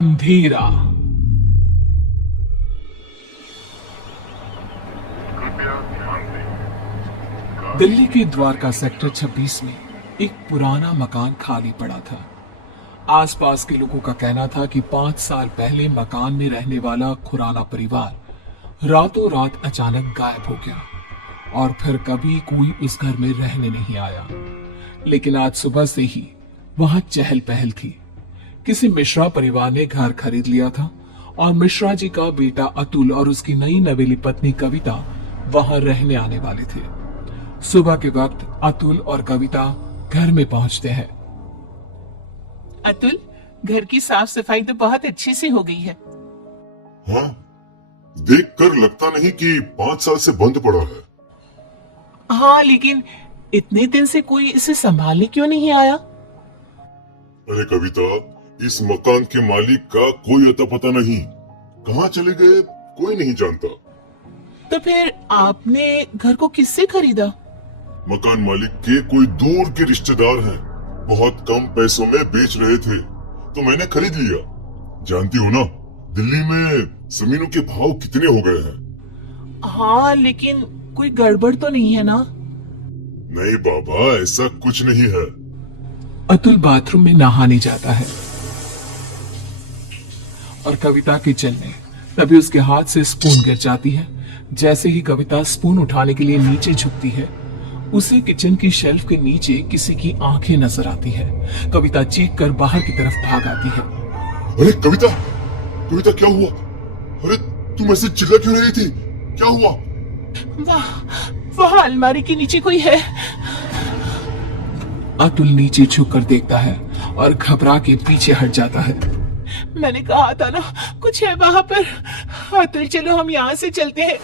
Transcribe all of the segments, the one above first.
अंधेरा। दिल्ली के द्वारका सेक्टर 26 में एक पुराना मकान खाली पड़ा था। आसपास के लोगों का कहना था कि 5 साल पहले मकान में रहने वाला खुराना परिवार रातों रात अचानक गायब हो गया और फिर कभी कोई उस घर में रहने नहीं आया। लेकिन आज सुबह से ही वहां चहल पहल थी। किसी मिश्रा परिवार ने घर खरीद लिया था और मिश्रा जी का बेटा अतुल और उसकी नई नवेली पत्नी कविता वहां रहने आने वाले थे। सुबह के वक्त अतुल और कविता घर में पहुंचते हैं। अतुल, घर की साफ सफाई तो बहुत अच्छी से हो गई है। हाँ, देखकर लगता नहीं कि 5 साल से बंद पड़ा है। हाँ, लेकिन इतने दिन से कोई इसे संभालने क्यों नहीं आया? अरे कविता, इस मकान के मालिक का कोई अता पता नहीं। कहाँ चले गए कोई नहीं जानता। तो फिर आपने घर को किससे खरीदा? मकान मालिक के कोई दूर के रिश्तेदार हैं, बहुत कम पैसों में बेच रहे थे तो मैंने खरीद लिया। जानती हो ना, दिल्ली में जमीनों के भाव कितने हो गए हैं। हाँ, लेकिन कोई गड़बड़ तो नहीं है ना? नहीं बाबा, ऐसा कुछ नहीं है। अतुल बाथरूम में नहाने जाता है और कविता किचन में। तभी उसके हाथ से स्पून गिर जाती है। जैसे ही कविता स्पून उठाने के लिए नीचे झुकती है, उसे किचन की शेल्फ के नीचे किसी की आंखें नजर आती है। कविता चीख कर बाहर की तरफ भाग आती है। अरे कविता, कविता क्या हुआ? अरे तुम ऐसे चिल्ला क्यों रही थी? क्या हुआ? वहाँ अलमारी के नीचे कोई है। अतुल नीचे झुक कर देखता है और घबरा के पीछे हट जाता है। मैंने कहा था ना, कुछ है वहाँ पर। अतुल, चलो हम यहाँ से चलते हैं।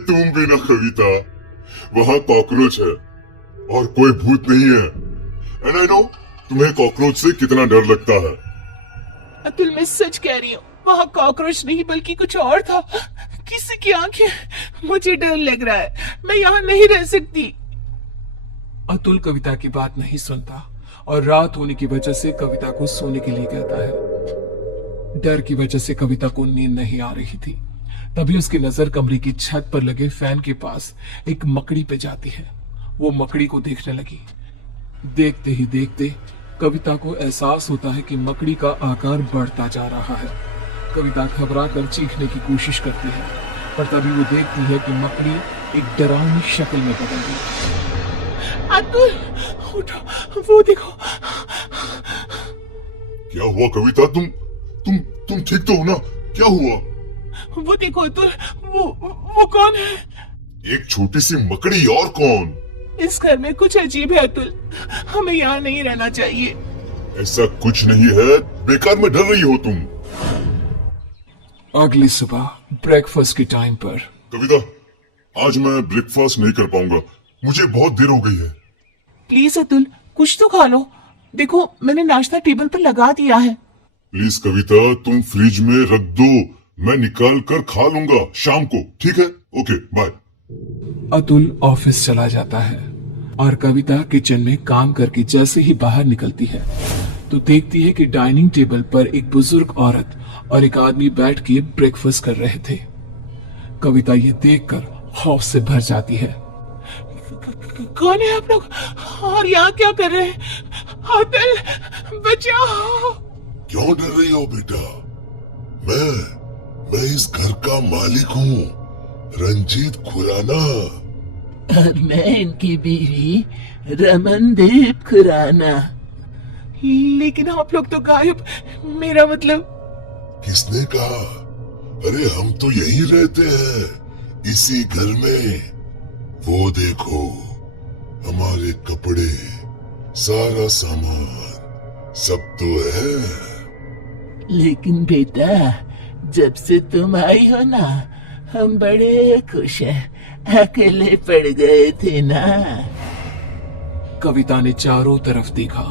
तुम भी ना कविता, वहाँ कॉकरोच है और कोई भूत नहीं है। एंड आई नो तुम्हें कॉकरोच से कितना डर लगता है। अतुल, मैं सच कह रही हूँ, वहाँ कॉकरोच नहीं बल्कि कुछ और था। किसी की आंखें। मुझे डर लग रहा है, मैं यहाँ नहीं रह सकती। अतुल कविता की बात नहीं सुनता और रात होने की वजह से कविता को सोने के लिए कहता है। डर की वजह से कविता को नींद नहीं आ रही थी। तभी उसकी नजर कमरे की छत पर लगे फैन के पास एक मकड़ी पे जाती है। वो मकड़ी को देखने लगी। देखते ही देखते कविता को एहसास होता है कि मकड़ी का आकार बढ़ता जा रहा है। कविता घबरा कर चीखने की कोशिश करती है, पर तभी वो देखती है कि मकड़ी एक डरावनी शक्ल में बदल गई। अतुल, उठो, वो देखो। क्या हुआ कविता? तुम ठीक तो हो ना? क्या हुआ? वो देखो अतुल, वो कौन है? एक छोटी सी मकड़ी, और कौन? इस घर में कुछ अजीब है अतुल, हमें यहाँ नहीं रहना चाहिए। ऐसा कुछ नहीं है, बेकार में डर रही हो तुम। अगली सुबह ब्रेकफास्ट के टाइम पर। कविता, आज मैं ब्रेकफास्ट नहीं कर पाऊंगा, मुझे बहुत देर हो गई है। प्लीज अतुल, कुछ तो खा लो। देखो, मैंने नाश्ता टेबल पर लगा दिया है। प्लीज कविता, तुम फ्रिज में रख दो, मैं निकाल कर खा लूंगा शाम को, ठीक है? Okay, bye. अतुल ऑफिस चला जाता है और कविता किचन में काम करके जैसे ही बाहर निकलती है तो देखती है कि डाइनिंग टेबल पर एक बुजुर्ग औरत और एक आदमी बैठ के ब्रेकफास्ट कर रहे थे। कविता ये देखकर खौफ से भर जाती है। कौन है आप लोग और यहाँ क्या कर रहे हैं? अतुल, बचाओ। क्यों डर रही हो बेटा? मैं इस घर का मालिक हूँ, रंजीत खुराना। और मैं इनकी बीवी रमनदीप खुराना। लेकिन आप लोग तो गायब। मेरा मतलब। किसने कहा? अरे हम तो यही रहते हैं, इसी घर में। वो देखो, हमारे कपड़े, सारा सामान सब तो है। लेकिन बेटा, जब से तुम आई हो ना, हम बड़े खुश हैं। अकेले पड़ गए थे ना। कविता ने चारों तरफ देखा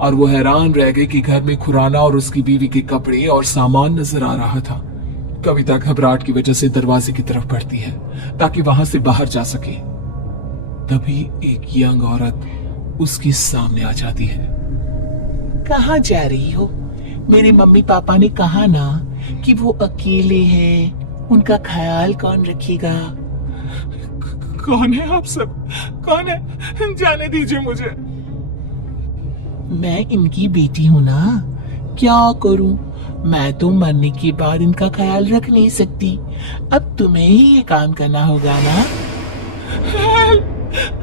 और वो हैरान रह गई कि घर में खुराना और उसकी बीवी के कपड़े और सामान नजर आ रहा था। कविता घबराहट की वजह से दरवाजे की तरफ बढ़ती है ताकि वहां से बाहर जा सके। तभी एक यंग औरत उसके सामने आ जाती है। कहाँ जा रही हो? मेरे मम्मी पापा ने कहा ना कि वो अकेले हैं, उनका ख्याल कौन रखेगा? कौन है आप सब? कौन है? जाने दीजिए मुझे। मैं इनकी बेटी हूँ ना, क्या करूँ? मैं तो मरने के बाद इनका ख्याल रख नहीं सकती। अब तुम्हें ही ये काम करना होगा ना।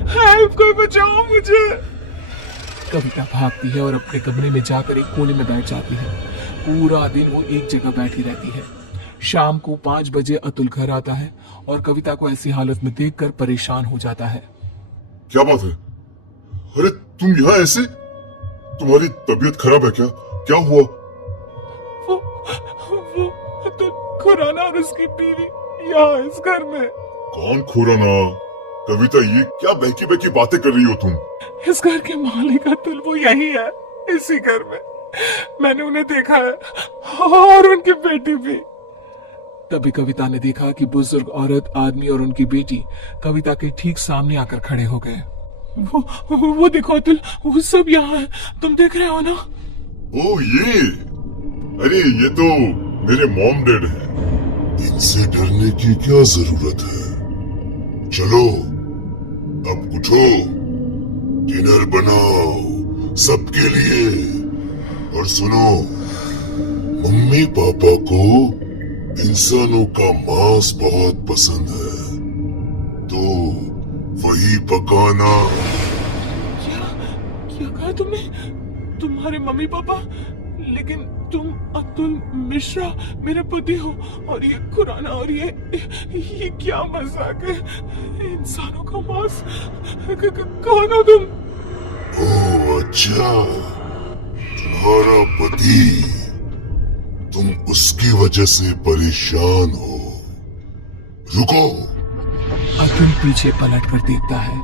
हेल्प, कोई बचाओ मुझे। कविता भागती है और अपने कमरे में जाकर एक कोने में बैठ जाती है। पूरा दिन वो एक जगह बैठी रहती है। शाम को 5 बजे अतुल घर आता है और कविता को ऐसी हालत में देखकर परेशान हो जाता है। क्या बात है? अरे तुम यहाँ ऐसे? तुम्हारी तबीयत खराब है क्या? क्या हुआ? वो अतुल खुराना और उसकी बीवी यहाँ इस घर में। कौन खुराना? कविता, ये क्या बहकी बहकी बातें कर रही हो तुम? इस घर के मालिक अतुल वो यही है, इसी घर में। मैंने उन्हें देखा है और उनकी बेटी भी। तभी कविता ने देखा कि बुजुर्ग औरत, आदमी और उनकी बेटी कविता के ठीक सामने आकर खड़े हो गए। वो देखो अतुल, वो सब यहाँ है, तुम देख रहे हो ना? ओ ये, अरे ये तो मेरे मॉम डैड हैं। इनसे डरने की क्या जरूरत है? चलो अब उठो, डिनर बनाओ सबके लिए। और सुनो, मम्मी पापा को इंसानों का मांस बहुत पसंद है, तो वही पकाना। क्या कहा तुमने? तुम्हारे मम्मी पापा? लेकिन तुम अतुल मिश्रा मेरे पति हो, और ये खुराना, और ये क्या मजाक है? इंसानों का मांस? कौन हो तुम? ओह अच्छा, तुम्हारा पति, तुम उसकी वजह से परेशान हो। रुको। अतुल पीछे पलट कर देखता है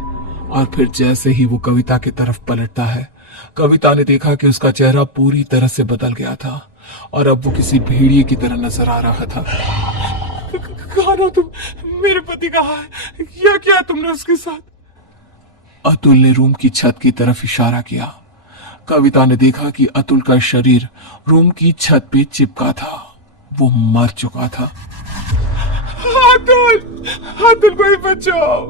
और फिर जैसे ही वो कविता की तरफ पलटता है, कविता ने देखा कि उसका चेहरा पूरी तरह से बदल गया था और अब वो किसी भेड़िए की तरह नजर आ रहा था। कौन हो तुम? मेरे पति कहाँ है? क्या किया तुमने उसके साथ? अतुल ने रूम की छत की तरफ इशारा किया। कविता ने देखा कि अतुल का शरीर रूम की छत पे चिपका था। वो मर चुका था। अतुल, अतुल को बचाओ।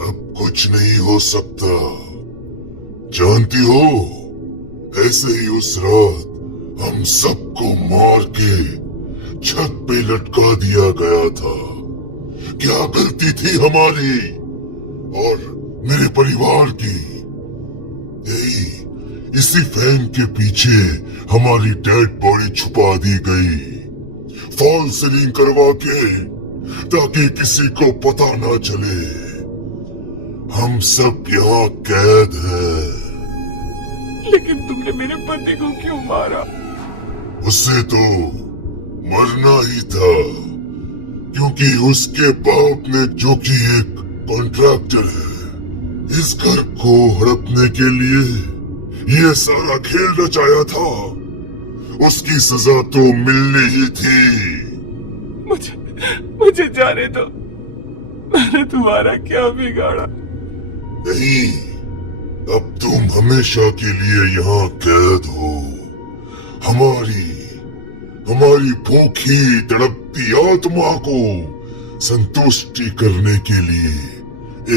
अब कुछ नहीं हो सकता। जानती हो, ऐसे ही उस रात हम सबको मार के छत पे लटका दिया गया था। क्या गलती थी हमारी और मेरे परिवार की? यही इसी फैन के पीछे हमारी डेड बॉडी छुपा दी गई, फॉल सीलिंग करवा के, ताकि किसी को पता ना चले। हम सब यहाँ कैद हैं। लेकिन तुमने मेरे पति को क्यों मारा? उससे तो मरना ही था, क्योंकि उसके बाप ने, जो कि एक कॉन्ट्रैक्टर है, इस घर को हड़पने के लिए ये सारा खेल रचाया था। उसकी सजा तो मिलनी ही थी। मुझे जाने दो। मैंने तुम्हारा क्या बिगाड़ा? नहीं, अब तुम हमेशा के लिए यहाँ कैद हो। हमारी भूखी तड़पती आत्मा को संतुष्टि करने के लिए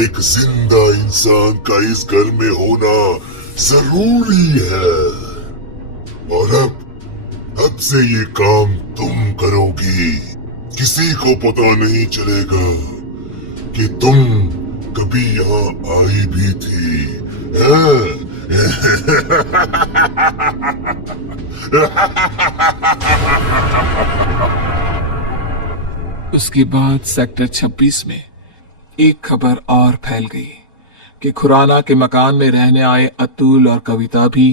एक जिंदा इंसान का इस घर में होना जरूरी है। और अब से ये काम तुम करोगी। किसी को पता नहीं चलेगा कि तुम कभी यहाँ आई भी थी। उसके बाद सेक्टर 26 में एक खबर और फैल गई कि खुराना के मकान में रहने आए अतुल और कविता भी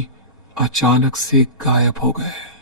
अचानक से गायब हो गए।